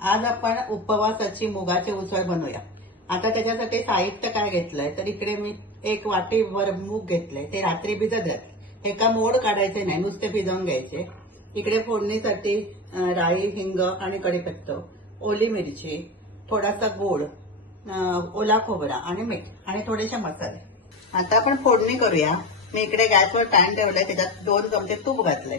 आज आपण उपवासाची मुगाची उसळ बनवूया। आता त्याच्यासाठी साहित्य काय घेतलंय तर इकडे मी एक वाटीभर मूग घेतले, ते रात्री भिजत घातले। एका मोड काढायचे नाही, नुसते भिजवून घ्यायचे। इकडे फोडणीसाठी राई, हिंग आणि कढीपत्ता, ओली मिरची, थोडासा गोड, ओला खोबरा आणि मीठ आणि थोडेसे मसाले। आता आपण फोडणी करूया। मी इकडे गॅसवर पॅन ठेवलाय, त्याच्यात 2 चमचे तूप घातले।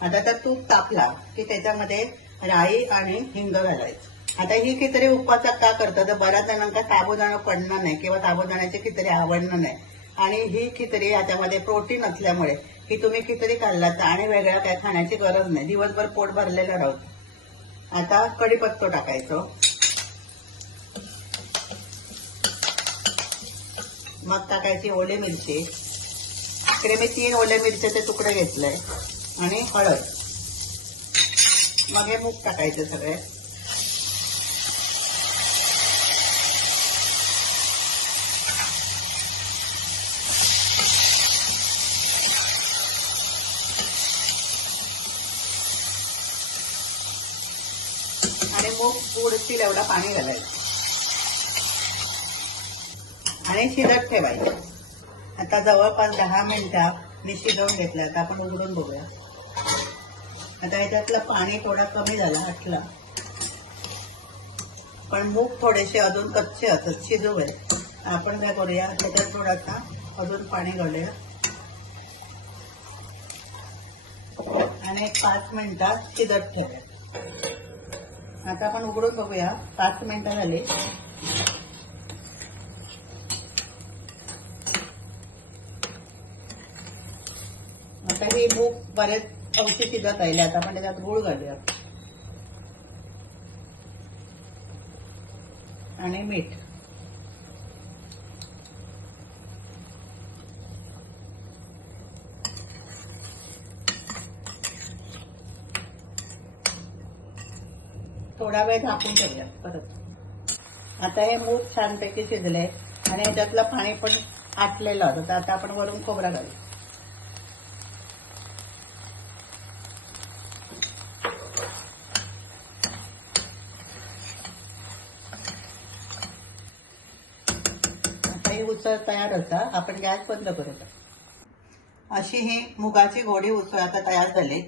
आता त्या तूप तापला की त्याच्यामध्ये राई आणि हिंग घालायचं। आता ही खिचडी उपवासात का करतात तर बऱ्याच जणांना साबुदाणा पडणार नाही किंवा साबुदाण्याची खिचडी आवडणार नाही, आणि ही खिचडी याच्यामध्ये प्रोटीन असल्यामुळे ही तुम्ही खिचडी खाल्लात आणि वेगळं काय खाण्याची गरज नाही, दिवसभर पोट भरलेलं राहतं। आता कढीपत्ता टाकायचं, मग टाकायची ओली मिरची। इकडे मी 3 ओल्या मिरच्याचे तुकडे घेतले आणि हळद, मग हे मूग टाकायचे सगळे। आणि मूग बुडतील एवढा पाणी घालायचं आणि शिजत ठेवायचं। आता जवळपास 10 मिनिटं मी शिजवून घेतलं। आता आपण उघडून बघूया। आता ह्याच्यातलं पाणी थोडा कमी झाला, हटला, पण मूग थोडेसे अजून कच्चे असत, शिजू आहे। आपण काय करूया, त्याच्यात थोडासा अजून पाणी घालूया आणि 5 मिनिटं शिजत ठेवूया। आता आपण उघडून बघूया, 5 मिनिटं झाली। आता हे मूग बरेच अंशी शिजत राहिले। आता आपण त्याच्यात गूळ घालूया आणि मीठ। थोडा वेळ झाकून ठेवूया परत। आता हे मूग छानपैकी शिजले आणि ह्याच्यातलं पाणी पण आटलेलं होतं, तर आता आपण वरून खोबरा घालू। ही उसळ तयार होता, आपण गॅस बंद करूया। अशी ही मुगाची गोडी उसळ आता तयार झाली।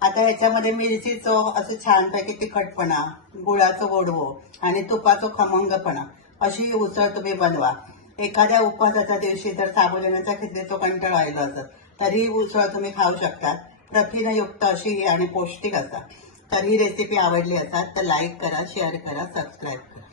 आता ह्याच्यामध्ये मिरचीचं असं छानपैकी तिखटपणा, गुळाचं गोडवो आणि तुपाचं खमंगपणा अशी ही उसळ तुम्ही बनवा। एखाद्या उपवासाच्या दिवशी तर साबुदाण्याच्या खिचडीचा कंटाळा आला असत, तर ही उसळ तुम्ही खाऊ शकता। प्रथिनयुक्त अशी आणि पौष्टिक असा। तर ही रेसिपी आवडली असाल तर लाईक करा, शेअर करा, सबस्क्राईब करा।